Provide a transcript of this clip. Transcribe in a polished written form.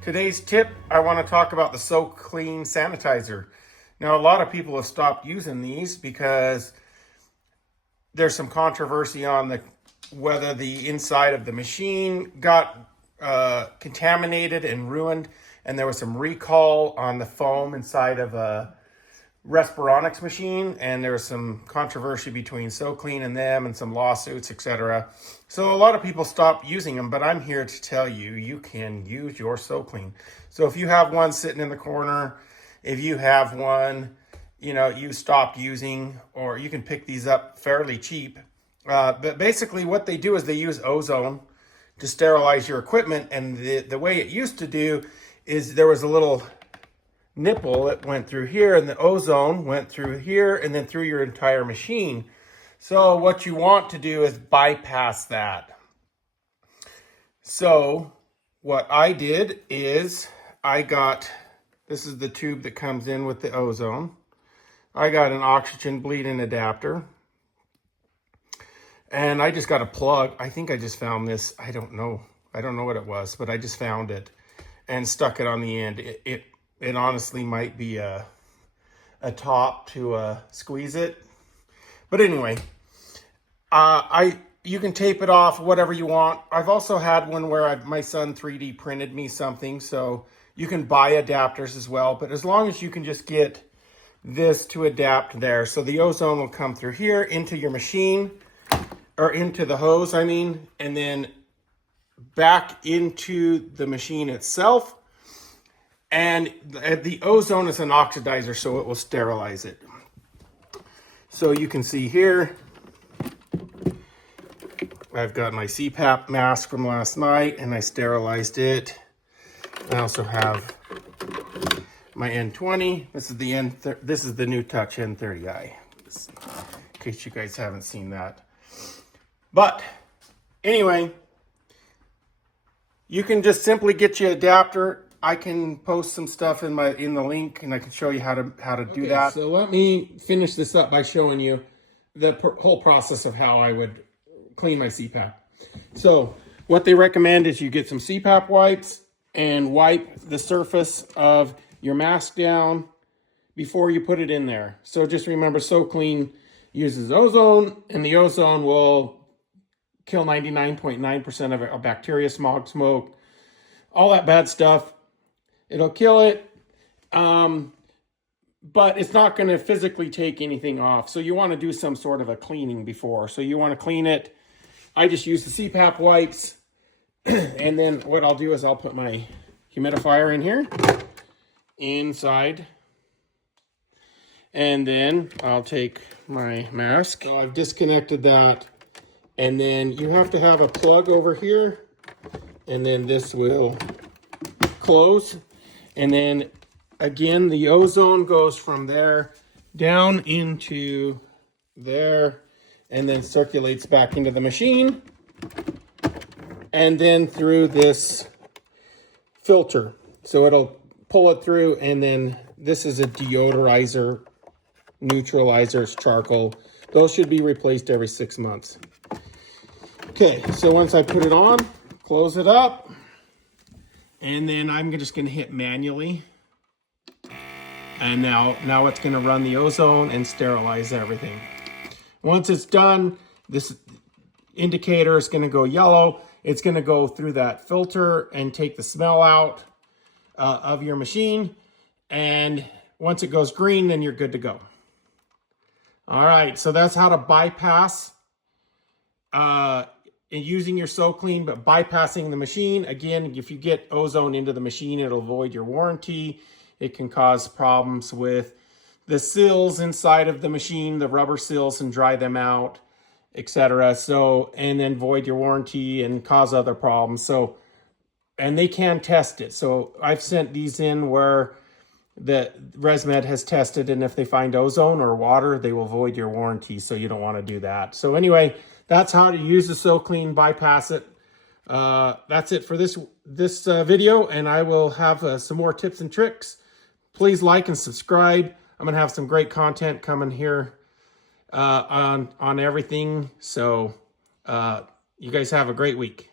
Today's tip, I want to talk about the So Clean sanitizer. Now, a lot of people have stopped using these because there's some controversy on whether the inside of the machine got contaminated and ruined, and there was some recall on the foam inside of a Respironics machine, and there was some controversy between So Clean and them and some lawsuits, etc. So a lot of people stopped using them, but I'm here to tell you, you can use your So Clean. So if you have one sitting in the corner, if you have one, you stopped using, or you can pick these up fairly cheap. But basically what they do is they use ozone to sterilize your equipment. And the way it used to do is there was a little nipple that went through here, and the ozone went through here and then through your entire machine. So what you want to do is bypass that. So what I did is this is the tube that comes in with the ozone. I got an oxygen bleed-in adapter, and I just got a plug. I think I just found this. I don't know what it was, but I just found it and stuck it on the end. It honestly might be a top to squeeze it. But anyway, you can tape it off, whatever you want. I've also had one where my son 3D printed me something, so you can buy adapters as well. But as long as you can just get this to adapt there. So the ozone will come through here into your machine, or into the hose, and then back into the machine itself. And the ozone is an oxidizer, so it will sterilize it. So you can see here, I've got my CPAP mask from last night, and I sterilized it. I also have my N20. This is the new Touch N30i, in case you guys haven't seen that. But anyway, you can just simply get your adapter. I can post some stuff in the link, and I can show you how to do that. So let me finish this up by showing you the whole process of how I would clean my CPAP. So what they recommend is you get some CPAP wipes and wipe the surface of your mask down before you put it in there. So just remember, So Clean uses ozone, and the ozone will kill 99.9% of bacteria, smog, smoke, all that bad stuff. It'll kill it, but it's not going to physically take anything off. So you want to do some sort of a cleaning before. So you want to clean it. I just use the CPAP wipes. And then what I'll do is I'll put my humidifier in here, inside. And then I'll take my mask. So I've disconnected that. And then you have to have a plug over here. And then this will close. And then again, the ozone goes from there down into there, and then circulates back into the machine, and then through this filter. So it'll pull it through, and then this is a deodorizer, neutralizer, it's charcoal. Those should be replaced every 6 months. Okay, so once I put it on, close it up. And then I'm just going to hit manually. And now it's going to run the ozone and sterilize everything. Once it's done, this indicator is going to go yellow. It's going to go through that filter and take the smell out of your machine. And once it goes green, then you're good to go. All right, so that's how to bypass using your So Clean, but bypassing the machine. Again, if you get ozone into the machine, it'll void your warranty. It can cause problems with the seals inside of the machine, the rubber seals, and dry them out, etc. So, and then void your warranty and cause other problems. So, and they can test it. So I've sent these in where the ResMed has tested, and if they find ozone or water, they will void your warranty. So you don't want to do that. So anyway, that's how to use the So Clean, bypass it. That's it for this video, and I will have some more tips and tricks. Please like and subscribe. I'm going to have some great content coming here on everything. So you guys have a great week.